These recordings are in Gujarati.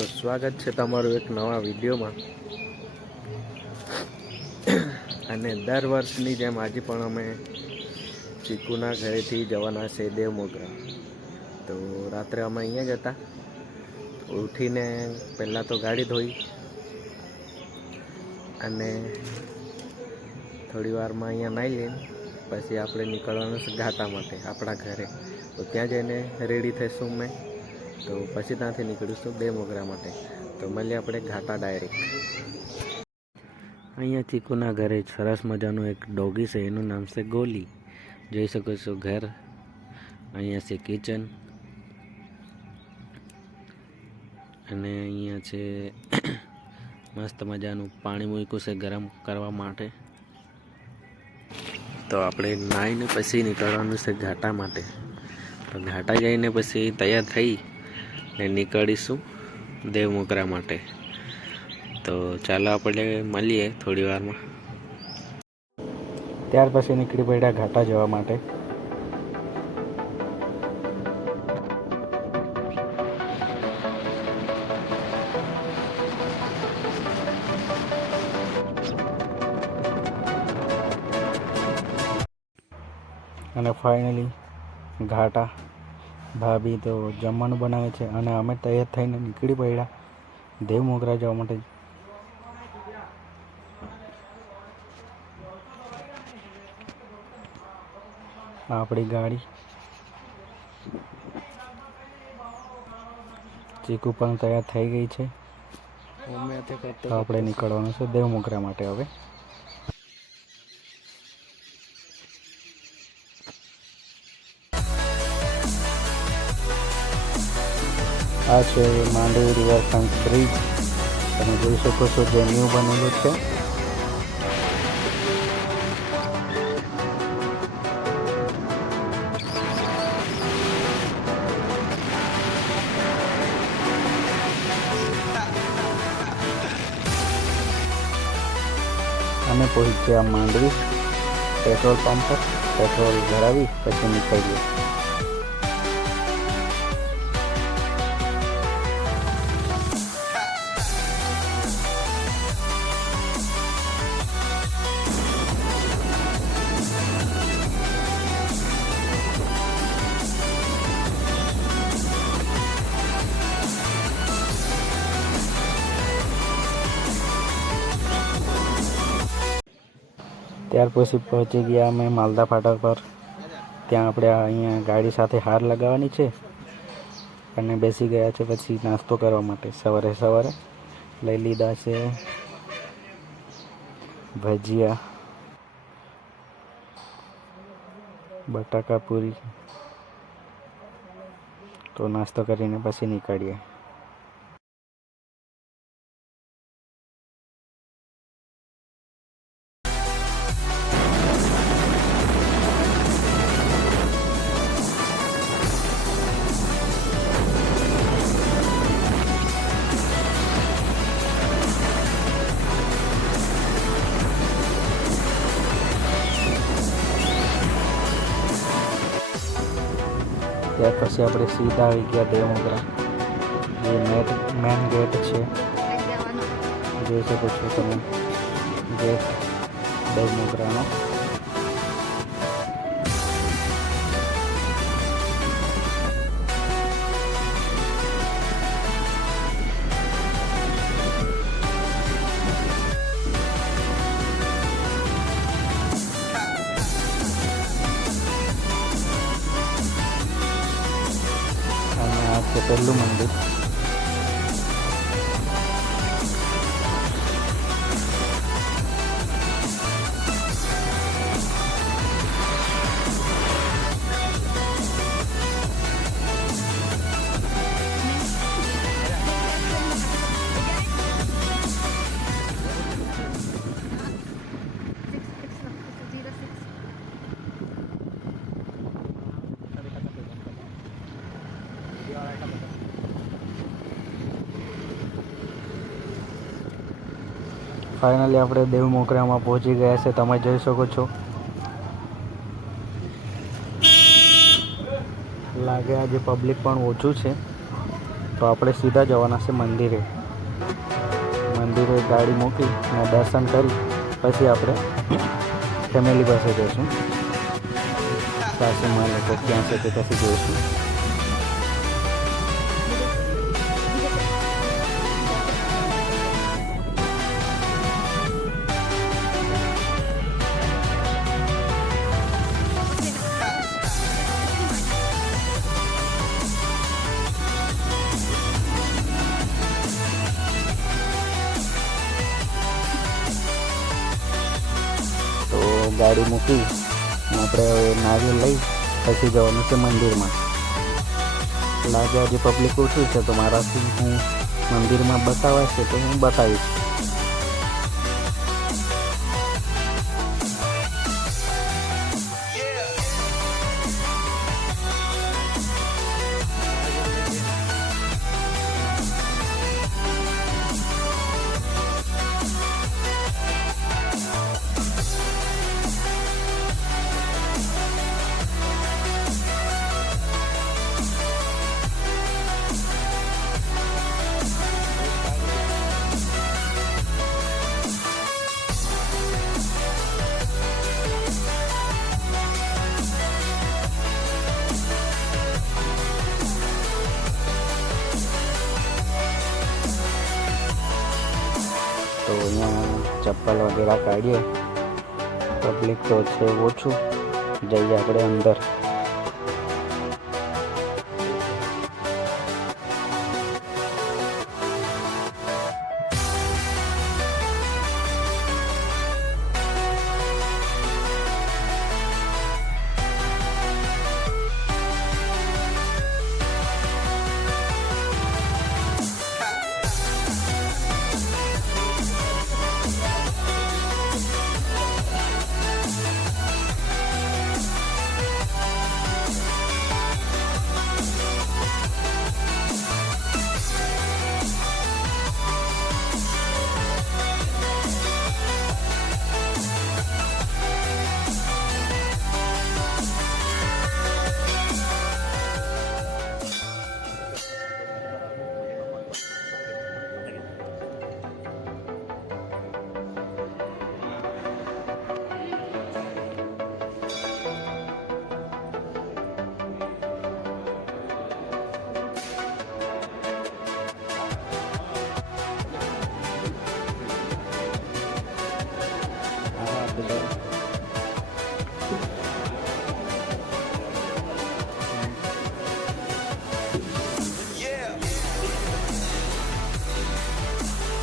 તો સ્વાગત છે તમારું એક નવા વિડીયોમાં। અને દર વર્ષની જેમ આજે પણ અમે ચીકુના ઘરેથી જવાના છે દેવમોગરા। તો રાત્રે અમે અહીંયા જ હતા। ઉઠીને પહેલાં તો ગાડી ધોઈ અને થોડી વારમાં અહીંયા નાહી લઈને પછી આપણે નીકળવાનું છે ઘાટા માટે આપણા ઘરે। તો ત્યાં જઈને રેડી થઈશું મેં, તો પછી ત્યાંથી નીકળીશું દેવમોગરા માટે। તો મળીએ આપણે ઘાટા ડાયરેક્ટ। અહીંયા ચીકુના ઘરે સરસ મજાનું એક ડોગી છે, એનું નામ છે ગોલી। જોઈ શકો છો ઘર। અહીંયા છે કિચન અને અહીંયા છે મસ્ત મજાનું પાણી મૂક્યું છે ગરમ કરવા માટે। તો આપણે નાહીને પછી નીકળવાનું છે ઘાટા માટે। તો ઘાટા જઈને પછી તૈયાર થઈ ને નીકળીશું દેવમોગરા માટે। તો ચાલો આપણે મળીએ થોડી વારમાં। ત્યાર પછી નીકળી પડ્યા ઘાટા જવા માટે। અને ફાઇનલી ઘાટા ભાભી તો જમવાનું બનાવે છે અને અમે તૈયાર થઈને નીકળી પડ્યા દેવમોગરા જવા માટે। આપણી ગાડી ચીકુ પણ તૈયાર થઈ ગઈ છે। તો આપણે નીકળવાનું છે દેવમોગરા માટે હવે। આ છે માંડવી રિવરફ્રન્ટ બ્રિજ, તમે જોઈ શકો છો જે ન્યૂ બનેલું છે। અમે પહોંચ્યા માંડવી પેટ્રોલ પંપ પર, પેટ્રોલ ભરાવી પછી નીકળીએ। ત્યાર પછી પહોંચી ગયા અમે માલદા ફાટક પર। ત્યાં આપણે અહીંયા ગાડી સાથે હાર લગાવવાની છે અને બેસી ગયા છે પછી નાસ્તો કરવા માટે। સવારે સવારે લઈ લીધા છે ભજીયા, બટાકા પૂરી। તો નાસ્તો કરીને પછી નીકળીએ। ત્યાર પછી આપણે સીધા આવી ગયા દેવમોગરા, જે મેન ગેટ છે, જોઈ શકો છો તમે ગેટ દેવમોગરાનો। છે પહેલું મંદિર। ફાઇનલી આપણે દેવમોગરામાં પહોંચી ગયા છે, તમે જોઈ શકો છો। લાગે આજે પબ્લિક પણ ઓછું છે, તો આપણે સીધા જવાના છે મંદિરે. મંદિરે ગાડી મૂકી અને દર્શન કરી પછી આપણે ફેમિલી પાસે જઈશું. સાસુમાં લોકો ક્યાં છે તે પછી જોઈશું. તો ગાડી મૂકી આપણે હવે નારિયેળ લઈ પછી જવાનું છે મંદિરમાં. લાગે આજે પબ્લિક ઓછું છે તો મારાથી હું મંદિરમાં બતાવાય છે તો હું બતાવીશ. તો અહીંયા ચપ્પલ વગેરે કાઢીએ. પબ્લિક તો છે ઓછું, જઈએ આપણે અંદર.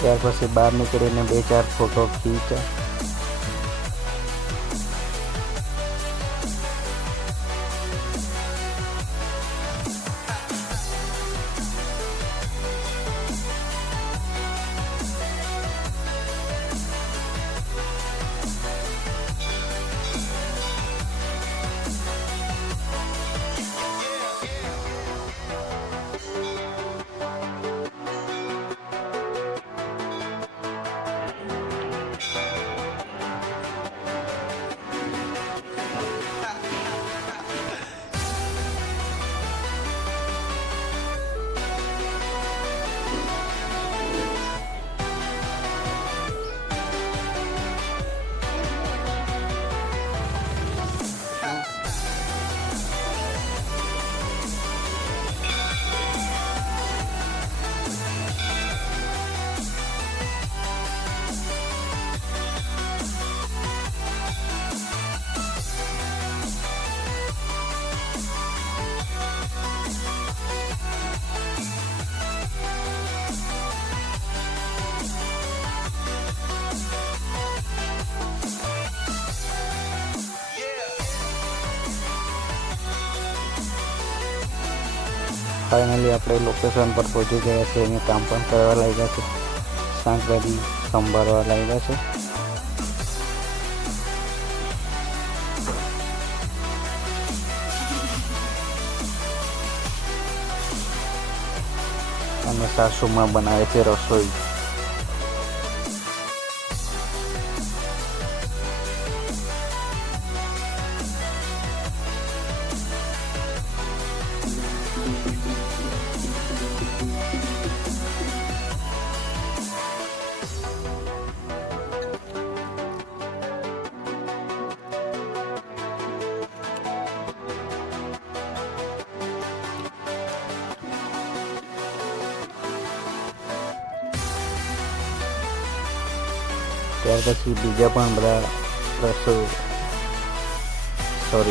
ત્યાર પછી બહાર નીકળીને 2-4 ફોટો ખીચ્યા. ફાઇનલી આપણે લોકેશન પર પહોંચી ગયા છે. એને કામ પણ કરવા લાગ્યા છે, શાકભાજી સંભાળવા લાગ્યા છે. અને સાસુમાં બનાવે છે રસોઈ. ત્યાર પછી બીજા પણ બધા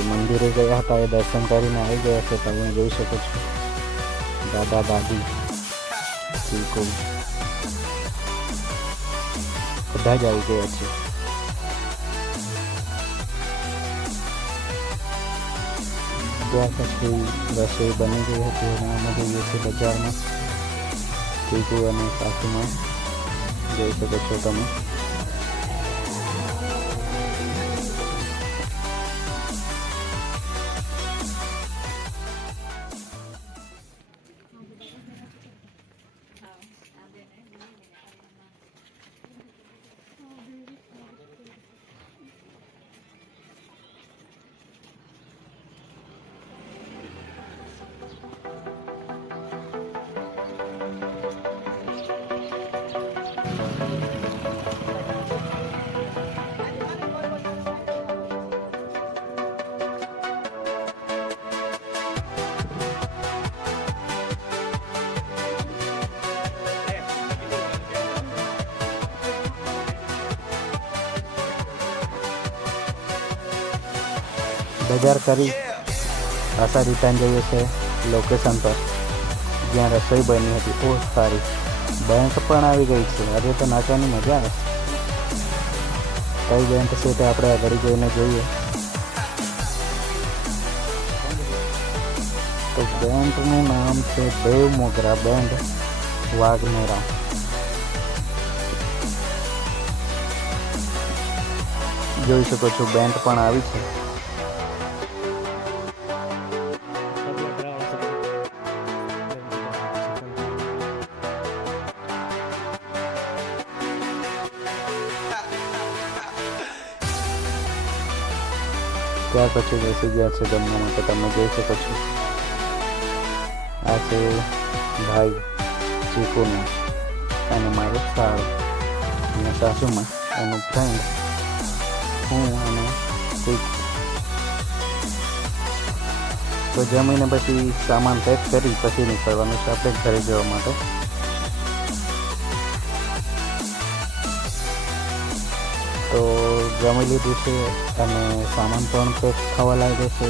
મંદિરે ગયા હતા, એ દર્શન કરીને આવી ગયા છે. તમે જોઈ શકો છો દાદા દાદી ચીકુ બધા જ આવી ગયા છે. ત્યાર પછી રસોઈ બની ગઈ હતી અને અમે જઈએ છીએ બજારમાં. ચીકુ અને સાસુમાં જોઈ શકો છો તમે. બજાર કરી પાછા રિટર્ન જઈએ છીએ લોકેશન પર જ્યાં રસોઈ બની હતી. બહુ સારી. બેંક પણ આવી ગઈ છે. આજે તો નાચવાની મજા આવે. કઈ બેંક છે તે આપણે આગળ જઈને જોઈએ. તો બેંકનું નામ છે દેવ મોગરા બેંક વાઘનેરા. જોઈ શકો છો બેંક પણ આવી છે. ત્યાર પછી બેસી ગયા છે જમવા માટે. તમે જોઈ શકો છો આ છે ભાઈ ચીકુનું અને મારો સારો અને સાસુમાં એનું ફ્રેન્ડ હું અને ચીકુ. તો જમીને પછી સામાન પેક કરી પછી નીકળવાનું છે આપણે ઘરે જવા માટે. તો જમી લીધું છે અને સામાન પણ પેક થવા લાગે છે.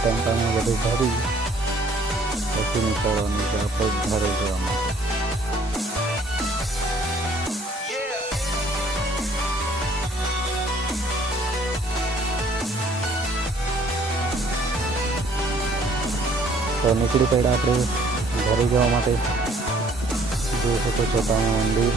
ટેમ્પામાં બધું ભરી પછી નીકળવાનું છે આપણે ઘરે જવા માટે. તો નીકળી પડ્યા આપણે ઘરે જવા માટે. જોઈ શકો છો તમે મંદિર.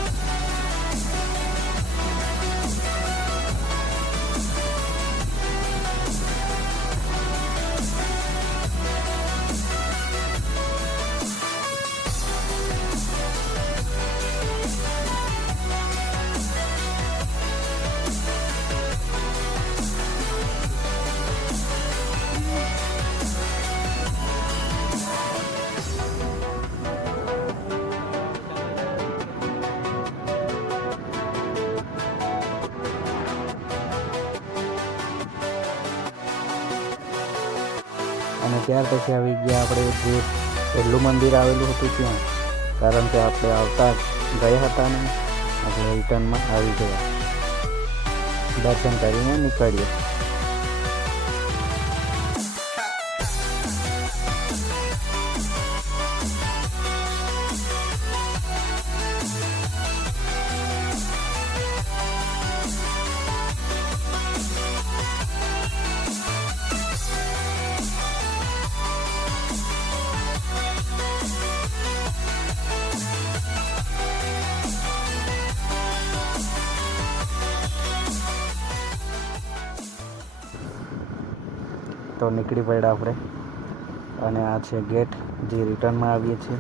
અને ત્યાર પછી આવી ગયા આપણે જે પહેલું મંદિર આવેલું હતું ત્યાં. કારણ કે આપણે આવતા ગયા હતા ને આપણે રિટર્નમાં આવી ગયા. દર્શન કરીને નીકળીએ. તો નીકળી પડ્યા આપણે અને આ છે ગેટ જે રિટર્નમાં આવીએ છીએ.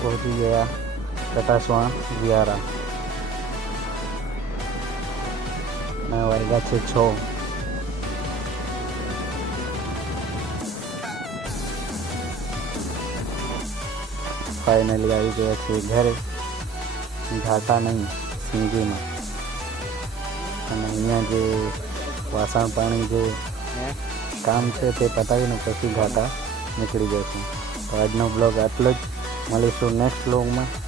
પહોંચી ગયા કટાસવાણ વિહારા. વાગ્યા છે 6. ફાઇનલી આવી ગયા છીએ ઘરે, ઘાટા નહીં સિંગીમાં. અને અહીંયા જે વાસણ પાણી જે કામ છે તે પતાવીને પછી ઘાટા નીકળી જશું. તો આજનો બ્લોગ આટલો જ. મળીશું નેક્સ્ટ બ્લોગમાં.